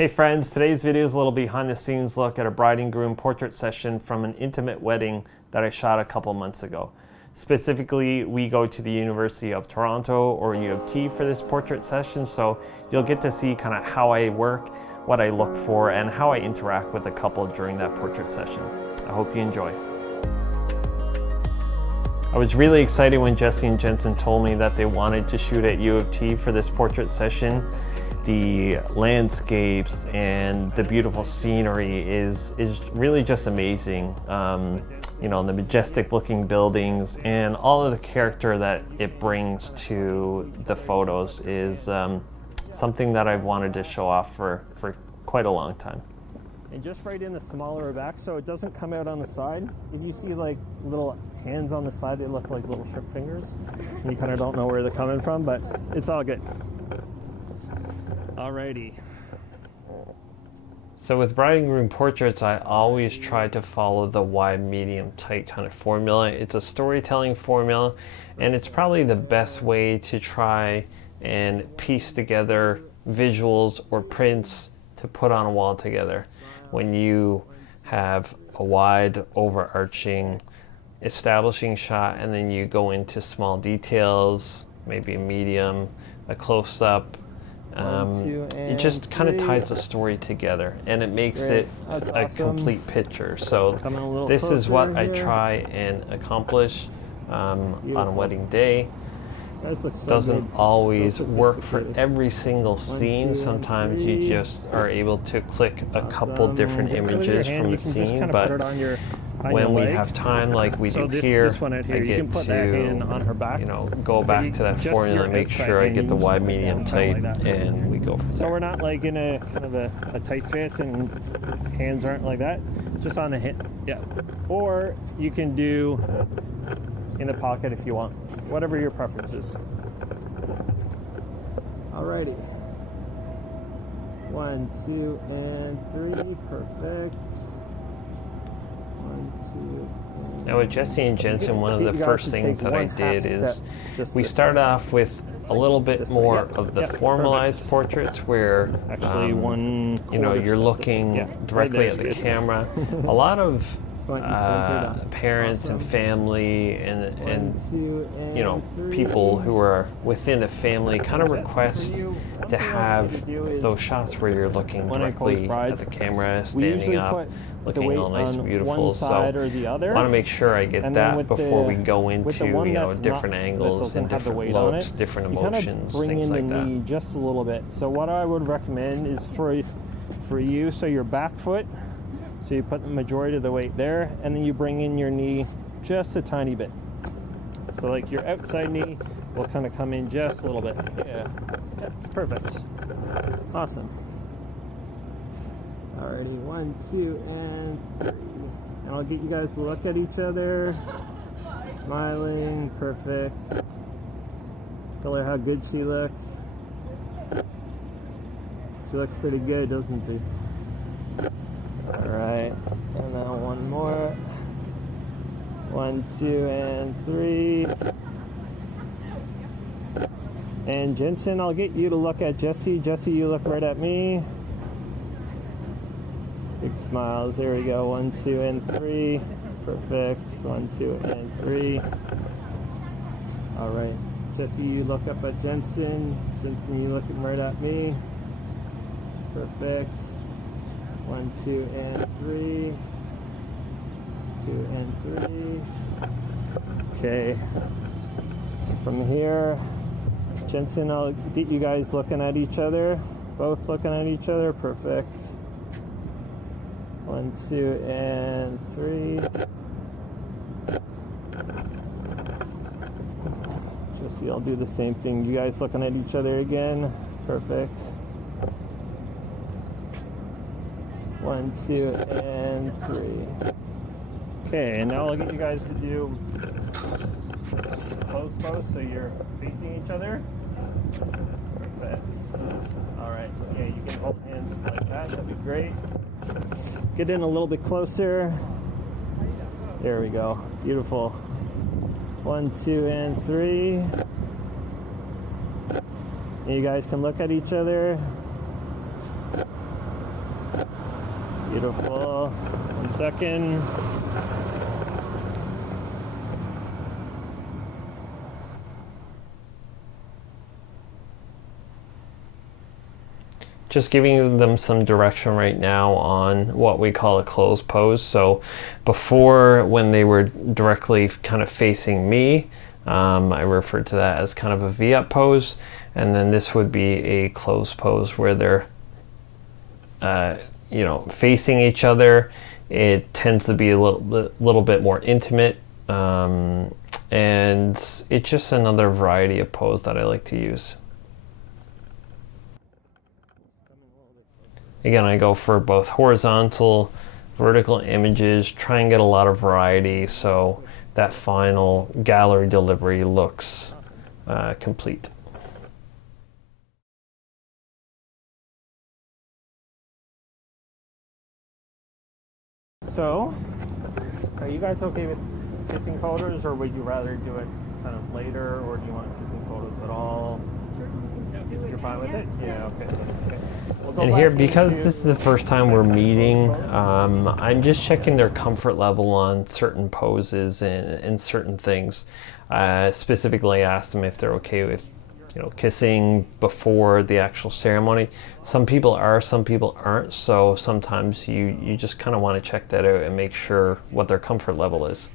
Hey friends, today's video is a little behind the scenes look at a bride and groom portrait session from an intimate wedding that I shot a couple months ago. Specifically, we go to the University of Toronto or U of T for this portrait session, so you'll get to see kind of how I work, what I look for, and how I interact with the couple during that portrait session. I hope you enjoy. I was really excited when Jesse and Jensen told me that they wanted to shoot at U of T for this portrait session. The landscapes and the beautiful scenery is really just amazing. You know, the majestic looking buildings and all of the character that it brings to the photos is something that I've wanted to show off for quite a long time. And just right in the smaller back so it doesn't come out on the side. If you see like little hands on the side, they look like little shrimp fingers. And you kind of don't know where they're coming from, but it's all good. Alrighty. So with bride and groom portraits, I always try to follow the wide, medium, tight kind of formula. It's a storytelling formula, and it's probably the best way to try and piece together visuals or prints to put on a wall together. When you have a wide, overarching, establishing shot, and then you go into small details, maybe a medium, a close-up, it just kind of ties the story together and it makes it a complete picture. So this is what I try and accomplish on a wedding day. Doesn't always work for every single scene. Sometimes you just are able to click a couple different images from the scene, but when we have time like we do here, I get to, you know, go back to that formula and make sure I get the wide, medium, tight, and we go from there. So we're not like in a kind of a tight fit and hands aren't like that, just on the hip, yeah. Or you can do in the pocket if you want, whatever your preference is. Alrighty. 1, 2, and 3, perfect. Now with Jesse and Jensen, one of the first things that I did is we started off with a little bit more of the formalized portraits where you know, you're looking directly at the camera. A lot of parents and family and you know, people who are within a family kind of request to have those shots where you're looking directly at the camera, standing up, looking all nice and beautiful. So I want to make sure I get that before we go into, you know, different angles and different looks, different emotions, things like that. Just a little bit. So what I would recommend is for you, so your back foot, so you put the majority of the weight there, and then you bring in your knee just a tiny bit. So like your outside knee will kind of come in just a little bit. Yeah, perfect. Awesome. Alrighty, 1, 2, and 3. And I'll get you guys to look at each other. Smiling, perfect. Tell her how good she looks. She looks pretty good, doesn't she? Alright, and now one more. 1, 2, and 3. And Jensen, I'll get you to look at Jesse. Jesse, you look right at me. Big smiles. There we go. 1, 2, and 3. Perfect. 1, 2, and 3. Alright. Jesse, you look up at Jensen. Jensen, you looking right at me. Perfect. 1, 2, and 3. 2 and 3. Okay. From here, Jensen, I'll get you guys looking at each other. Both looking at each other. Perfect. 1, 2, and 3. Jesse, I'll do the same thing. You guys looking at each other again. Perfect. 1, 2, and 3. Okay, and now I'll get you guys to do close pose so you're facing each other. Perfect. Alright, yeah, you can hold hands like that. That'd be great. Get in a little bit closer. There we go. Beautiful. 1, 2, and 3. And you guys can look at each other. Beautiful. 1 second. Just giving them some direction right now on what we call a closed pose. So before, when they were directly kind of facing me, I referred to that as kind of a V-up pose, and then this would be a closed pose where they're you know, facing each other. It tends to be a little bit more intimate, and it's just another variety of pose that I like to use. Again, I go for both horizontal, vertical images, try and get a lot of variety so that final gallery delivery looks complete. So, are you guys okay with kissing photos, or would you rather do it kind of later, or do you want kissing photos at all? You're fine with it? Yeah, okay. We'll and here, because this is the first time we're meeting, I'm just checking their comfort level on certain poses and certain things. Specifically, I asked them if they're okay with, you know, kissing before the actual ceremony. Some people are, some people aren't. So sometimes you just kind of want to check that out and make sure what their comfort level is.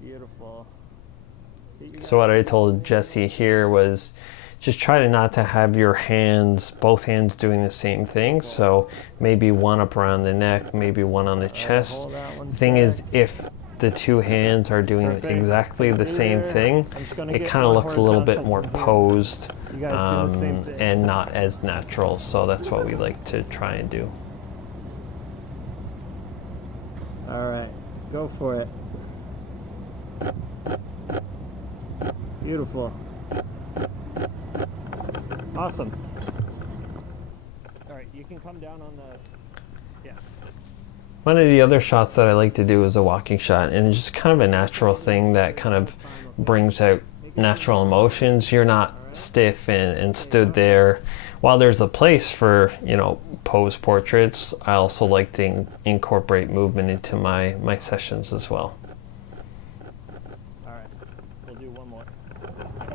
Beautiful. So what I told Jesse here was just try to not to have your hands, both hands doing the same thing. So maybe one up around the neck, maybe one on the chest. The thing is, if the two hands are doing exactly the same thing, it kind of looks a little bit more posed and not as natural. So that's what we like to try and do. All right, go for it. Beautiful. Awesome. All right, you can come down on the, yeah. One of the other shots that I like to do is a walking shot, and it's just kind of a natural thing that kind of brings out natural emotions. You're not stiff and stood there. While there's a place for, you know, pose portraits, I also like to incorporate movement into my sessions as well. All right, we'll do one more.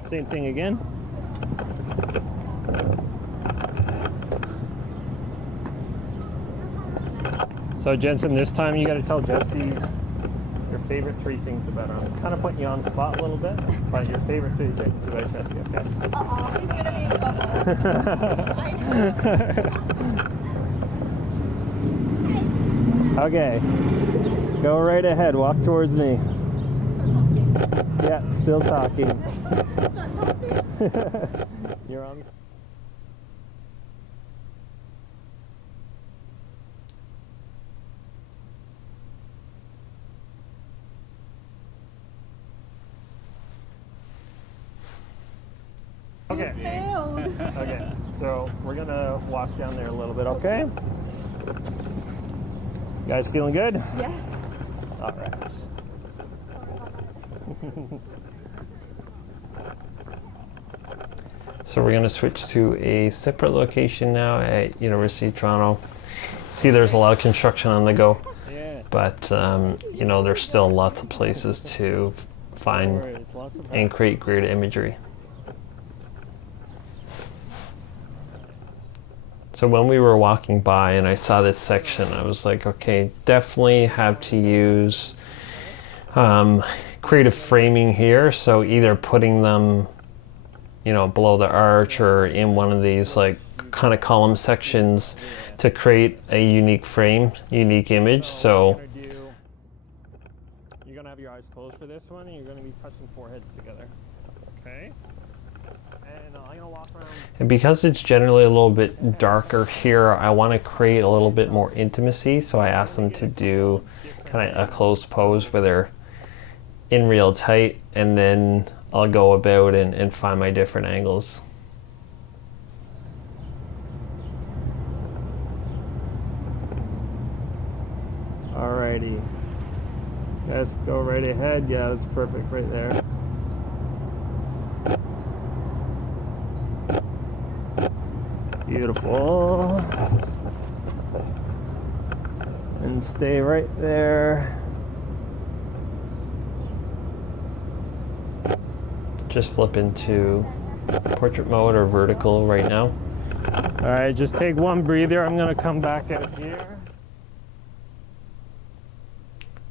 Same thing again. So Jensen, this time you got to tell Jesse your favorite 3 things about her. I'm kind of putting you on the spot a little bit, but your favorite 3 things about Jesse, okay? He's gonna be in trouble. Okay, go right ahead, walk towards me. Yeah, still talking. You're on. Okay. Okay, so we're gonna walk down there a little bit, okay? You guys feeling good? Yeah. All right. So we're going to switch to a separate location now at University of Toronto. See, there's a lot of construction on the go, but you know, there's still lots of places to find and create great imagery. So when we were walking by and I saw this section, I was like, okay, definitely have to use creative framing here. So either putting them, you know, below the arch or in one of these like kind of column sections to create a unique frame, unique image. So you're gonna have your eyes closed for this one, and you're gonna be touching foreheads together. Okay. And I'm gonna walk around. And because it's generally a little bit darker here, I want to create a little bit more intimacy. So I asked them to do kind of a closed pose where they're in real tight, and then I'll go about and find my different angles. Alrighty. Let's go right ahead. Yeah, that's perfect right there. Beautiful. And stay right there. Just flip into portrait mode or vertical right now. All right, just take one breather. I'm gonna come back out here.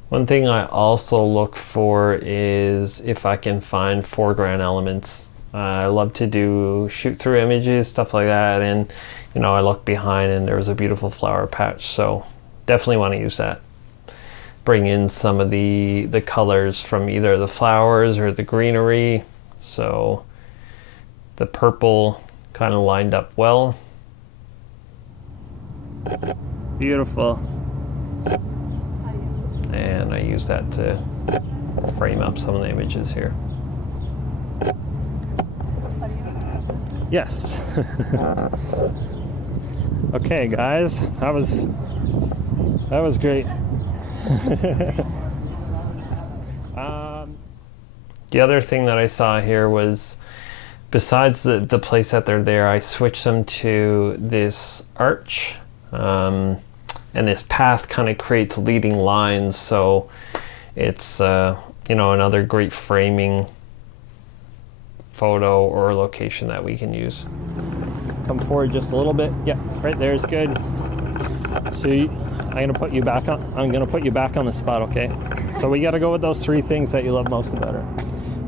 One thing I also look for is if I can find foreground elements. I love to shoot through images, stuff like that, and you know, I look behind and there's a beautiful flower patch, so definitely want to use that. Bring in some of the colors from either the flowers or the greenery, so the purple kind of lined up well. Beautiful. And I use that to frame up some of the images here. Yes. Okay, guys, that was great. The other thing that I saw here was, besides the place that they're there, I switched them to this arch, and this path kind of creates leading lines, so it's you know, another great framing photo or location that we can use. Come forward just a little bit. Yeah, right there is good. So I'm gonna put you back on the spot, okay? So we gotta go with those three things that you love most about her.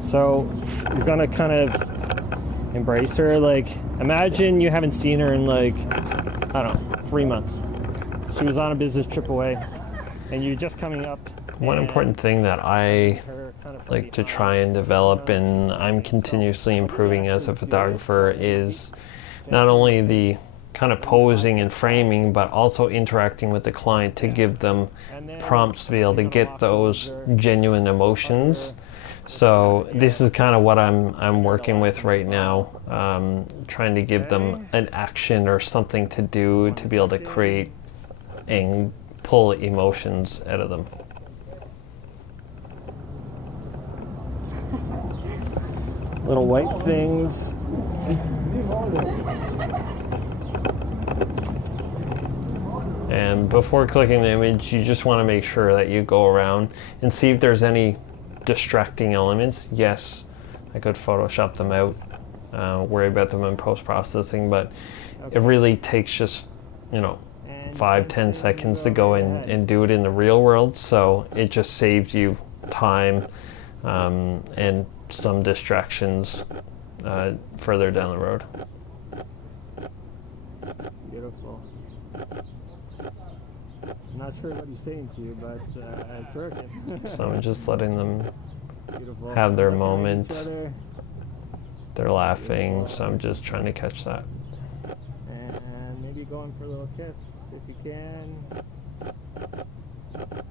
So you're gonna kind of embrace her. Like, imagine you haven't seen her in like, I don't know, 3 months. She was on a business trip away, and you're just coming up. One important thing that I like to try and develop, and I'm continuously improving as a photographer, is not only the kind of posing and framing, but also interacting with the client to give them prompts to be able to get those genuine emotions. So this is kind of what I'm working with right now, trying to give them an action or something to do to be able to create and pull emotions out of them. Little white things. And before clicking the image, you just want to make sure that you go around and see if there's any distracting elements. Yes, I could Photoshop them out, worry about them in post-processing, but it really takes just, you know, 5-10 seconds to go and do it in the real world, so it just saves you time and some distractions further down the road. Beautiful. I'm not sure what he's saying to you, but it's working. So I'm just letting them Beautiful. have their moment. They're laughing, so I'm just trying to catch that. And maybe going for a little kiss if you can.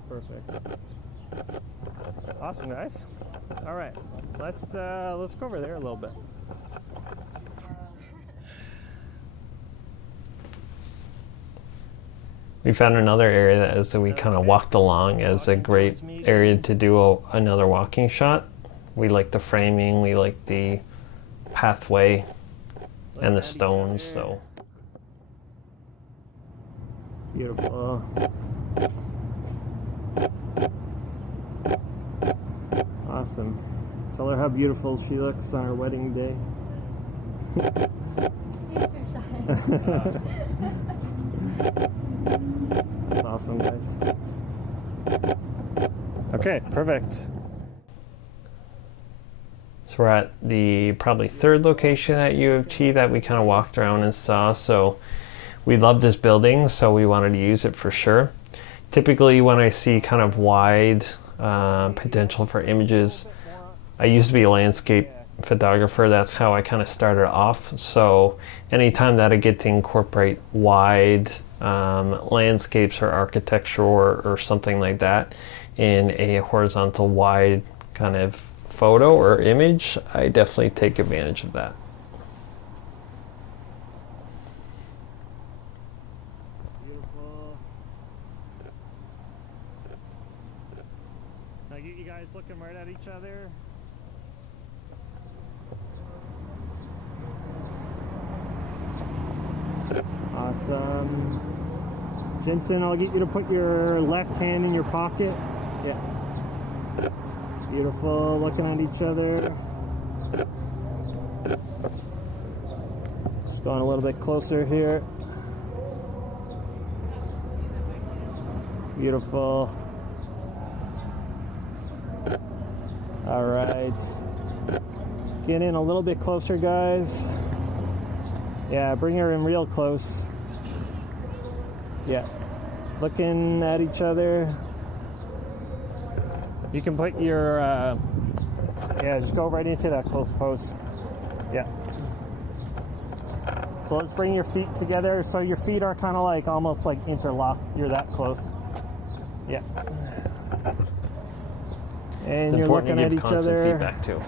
Perfect. Awesome, guys. All right, let's go over there a little bit. We found another area that, as we kind of walked along, as a great area to do another walking shot. We like the framing, we like the pathway and the stones. So beautiful. Awesome. Tell her how beautiful she looks on her wedding day. That's awesome, guys. Okay, perfect. So we're at the probably third location at U of T that we kind of walked around and saw. So we love this building, so we wanted to use it for sure. Typically when I see kind of wide potential for images, I used to be a landscape photographer. That's how I kind of started off. So anytime that I get to incorporate wide landscapes or architecture or something like that in a horizontal wide kind of photo or image, I definitely take advantage of that. Beautiful. guys looking right at each other. Awesome. Jensen, I'll get you to put your left hand in your pocket. Yeah. Beautiful, looking at each other. Just going a little bit closer here. Beautiful. All right. Get in a little bit closer, guys. Yeah, bring her in real close. Yeah. Looking at each other. You can put your, yeah, just go right into that close pose. Yeah. So let's bring your feet together. So your feet are kind of like, almost like interlocked. You're that close. Yeah. And it's you're important looking to give at each constant other. feedback too.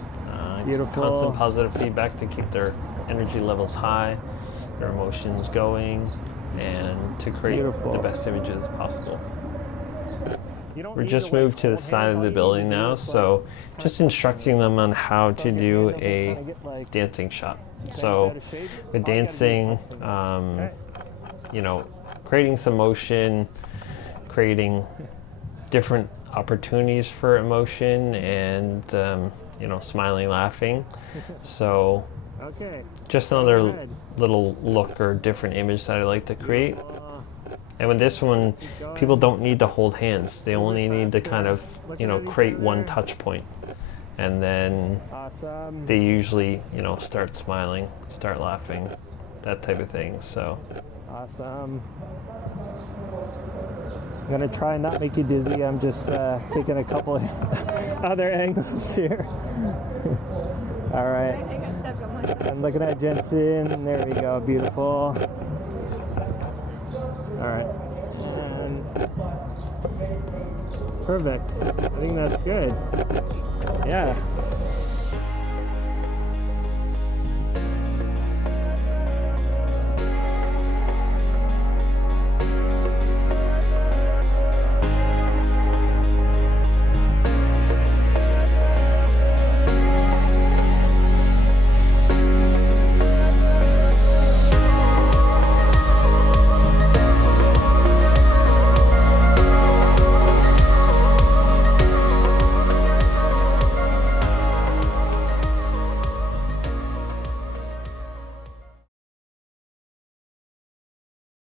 Beautiful. Constant positive feedback to keep their energy levels high, their emotions going, and to create the best images possible. We're just moved to the side of the building now, so just instructing them on how to do a dancing shot. So with dancing, you know, creating some motion, creating different opportunities for emotion, and you know, smiling, laughing. So just another little look or different image that I like to create. And with this one, people don't need to hold hands. They only need to kind of, you know, create one touch point. And then they usually, you know, start smiling, start laughing, that type of thing. So awesome. I'm gonna try and not make you dizzy. I'm just taking a couple other angles here. All right. I got stuck on my side. I'm looking at Jensen. There we go. Beautiful. All right. And perfect. I think that's good. Yeah.